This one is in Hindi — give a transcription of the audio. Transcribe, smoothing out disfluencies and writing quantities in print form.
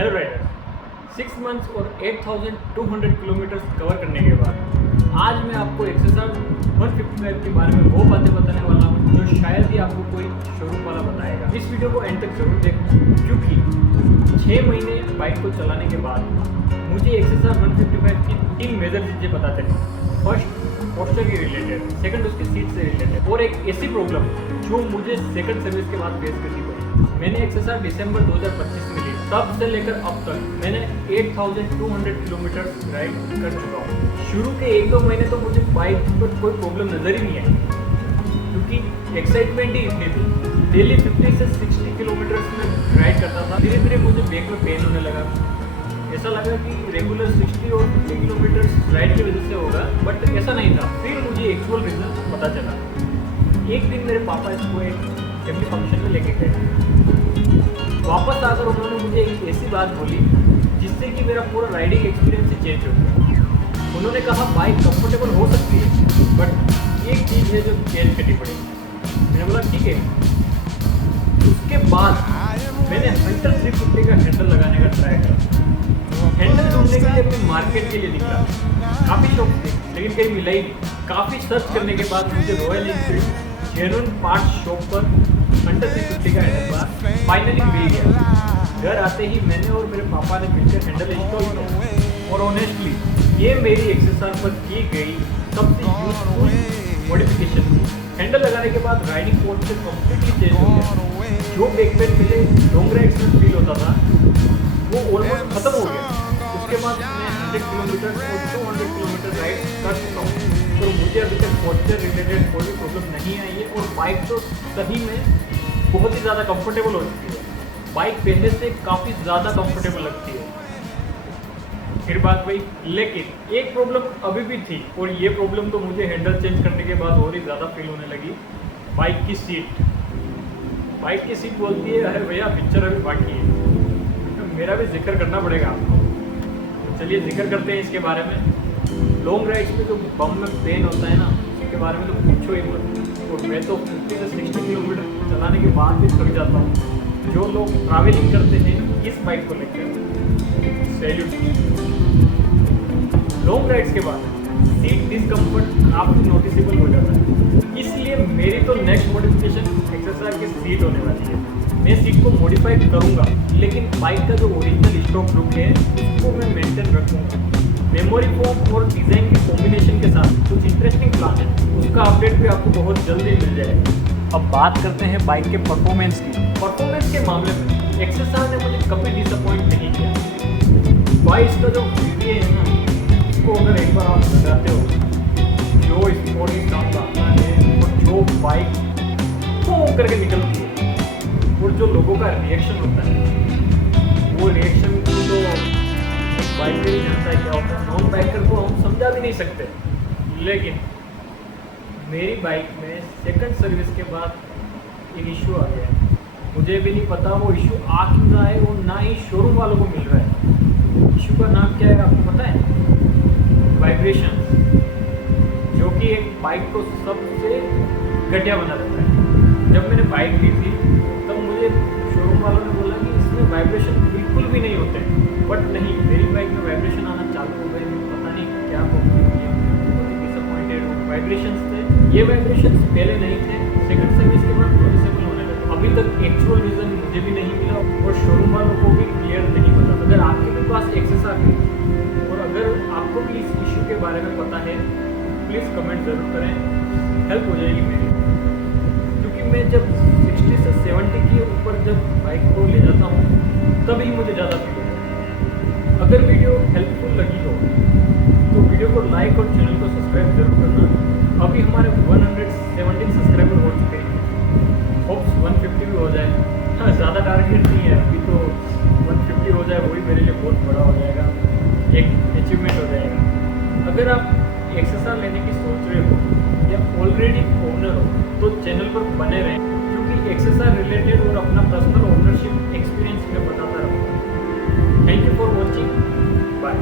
हेलो राइडर्स, 6 मंथ्स और 8,200 किलोमीटर्स कवर करने के बाद आज मैं आपको XSR 155 के बारे में वो बातें बताने वाला हूँ जो शायद ही आपको कोई शोरूम वाला बताएगा। इस वीडियो को एंड तक जरूर देखना क्योंकि 6 महीने बाइक को चलाने के बाद मुझे XSR 155 की 3 मेजर चीज़ें पता चली। फर्स्ट, पोस्चर के रिलेटेड, सेकंड उसकी सीट से रिलेटेड और एक ऐसी प्रॉब्लम जो मुझे सेकंड सर्विस के बाद फेस करनी पड़ी। मैंने XSR दिसंबर 2025 में ली, तब से लेकर अब तक मैंने 8,200 किलोमीटर राइड कर चुका हूँ। शुरू के 1-2 महीने तो मुझे बाइक पर कोई प्रॉब्लम नज़र ही नहीं आई क्योंकि एक्साइटमेंट ही इतनी थी। डेली 50 से 60 किलोमीटर में राइड करता था। धीरे धीरे मुझे बैक में पेन होने लगा। ऐसा लगा कि रेगुलर 60 और 50 किलोमीटर राइड की वजह से होगा, बट ऐसा नहीं था। फिर मुझे एक्चुअल रीज़न पता चला। एक दिन मेरे पापा इसको एक फैमिली फंक्शन में लेके गए। वापस आकर उन्होंने मुझे एक ऐसी बात बोली जिससे कि मेरा पूरा राइडिंग एक्सपीरियंस ही चेंज हो गया। उन्होंने कहा बाइक कंफर्टेबल हो सकती है बट एक चीज़ है जो चेंज करनी पड़ेगी। मैंने बोला ठीक है। उसके बाद मैंने हंटर 350 का हैंडल लगाने का ट्राई करा। हैंडल ढूंढने के लिए मैं मार्केट के लिए निकला। काफ़ी शौक थे लेकिन कहीं मिला ही नहीं। काफ़ी सर्च करने के बाद मुझे royal Enfield genuine part shop पर हंटर 350 का हैंडल बार फाइनली मिल गया। घर आते ही मैंने और मेरे पापा ने मिलकर हैंडल इंस्टॉल किया और ऑनेस्टली ये मेरी XSR पर की गई सबसे यूजफुल मॉडिफिकेशन थी। हैंडल लगाने के बाद राइडिंग पोस्चर कंप्लीटली चेंज हो गया। जो बैक पेन मुझे लॉन्ग राइड्स में फील होता था वो ऑलमोस्ट खत्म हो गया। उसके बाद मैं 100 किलोमीटर और 200 किलोमीटर राइड कर चुका हूँ और मुझे अभी तक पोस्चर रिलेटेड कोई प्रॉब्लम नहीं आई है और बाइक तो सही में बहुत ही ज़्यादा कंफर्टेबल हो चुकी है। बाइक पहले से काफ़ी ज़्यादा कंफर्टेबल लगती है। फिर बात वही, लेकिन एक प्रॉब्लम अभी भी थी और ये प्रॉब्लम तो मुझे हैंडल चेंज करने के बाद और ही ज़्यादा फील होने लगी। बाइक की सीट। बाइक की सीट बोलती है अरे भैया पिक्चर अभी बाकी है। तो मेरा भी जिक्र करना पड़ेगा आपको, तो चलिए जिक्र करते हैं इसके बारे में। लॉन्ग राइड्स में जो बम में पेन होता है ना, उसके बारे में तो पूछो ही मत। और मैं तो 50 से 60 किलोमीटर चलाने के बाद भी थक जाता हूँ। जो लोग ट्रैवलिंग करते हैं इस बाइक को लेकर सैल्यूट। लॉन्ग राइड्स के बाद सीट डिस्कम्फर्ट काफ़ी नोटिसेबल हो जाता है। इसलिए मेरी तो नेक्स्ट मॉडिफिकेशन XSR की सीट होने वाली है। मैं सीट को मॉडिफाई करूँगा लेकिन बाइक का जो ओरिजिनल स्टॉक लुक है उसको मैं मेंटेन रखूँगा। मेमोरी फोम और डिज़ाइन के कॉम्बिनेशन के साथ कुछ इंटरेस्टिंग प्लान है, उसका अपडेट भी आपको बहुत जल्दी मिल जाएगा। अब बात करते हैं बाइक के परफॉर्मेंस की। परफॉर्मेंस के मामले में XSR ने मुझे कभी डिसअपॉइंट नहीं किया। बाइक का जो VVA है ना, इसको अगर एक बार आप लगाते हो, जो स्पोर्टी साउंड आता है और जो बाइक फूंक करके निकलती है और जो लोगों का रिएक्शन होता है वो रिएक्शन को तो बाइक में ही जानता है क्या होता है। नॉन बाइकर को हम समझा भी नहीं सकते। लेकिन मेरी बाइक में सेकंड सर्विस के बाद एक इशू आ गया है। मुझे भी नहीं पता वो इशू आ क्यों रहा है और ना ही शोरूम वालों को मिल रहा है। इशू का नाम क्या है आपको पता है? वाइब्रेशन, जो कि एक बाइक को सबसे घटिया बना देता है। जब मैंने बाइक ली थी तब मुझे शोरूम वालों ने बोला कि इसमें वाइब्रेशन बिल्कुल भी नहीं होते, बट नहीं, मेरी बाइक में वाइब्रेशन आना चालू हो गए। पता नहीं क्या प्रॉब्लम हुई है, बहुत ही डिसअपॉइंटेड हूँ। वाइब्रेशंस थे, ये वाइब्रेशंस पहले नहीं थे, सेकंड सर्विस के बाद नोटिसेबल होने लगे। अभी तक एक्चुअल रीज़न मुझे भी नहीं मिला और शोरूम वालों को भी क्लियर नहीं पता। अगर आपके भी पास XSR है और अगर आपको भी इस इशू के बारे में पता है तो प्लीज़ कमेंट ज़रूर करें, हेल्प हो जाएगी मेरी। क्योंकि मैं जब 60 से 70 के ऊपर जब बाइक को ले जाता हूँ तभी मुझे ज़्यादा फील होता है। अगर वीडियो हेल्पफुल लगी हो तो वीडियो को लाइक और चैनल को सब्सक्राइब जरूर करना। अभी हमारे 117 सब्सक्राइबर हो चुके हैं। होप्स 150 भी हो जाए। हाँ, ज़्यादा टारगेट नहीं है अभी तो। 150 हो जाए वही मेरे लिए बहुत बड़ा हो जाएगा, एक अचीवमेंट हो जाएगा। अगर आप XSR लेने की सोच रहे हो या ऑलरेडी ओनर हो तो चैनल पर बने रहें क्योंकि XSR रिलेटेड और अपना पर्सनल ओनरशिप एक्सपीरियंस मैं बताता रहूँगा। Thank you for watching, bye.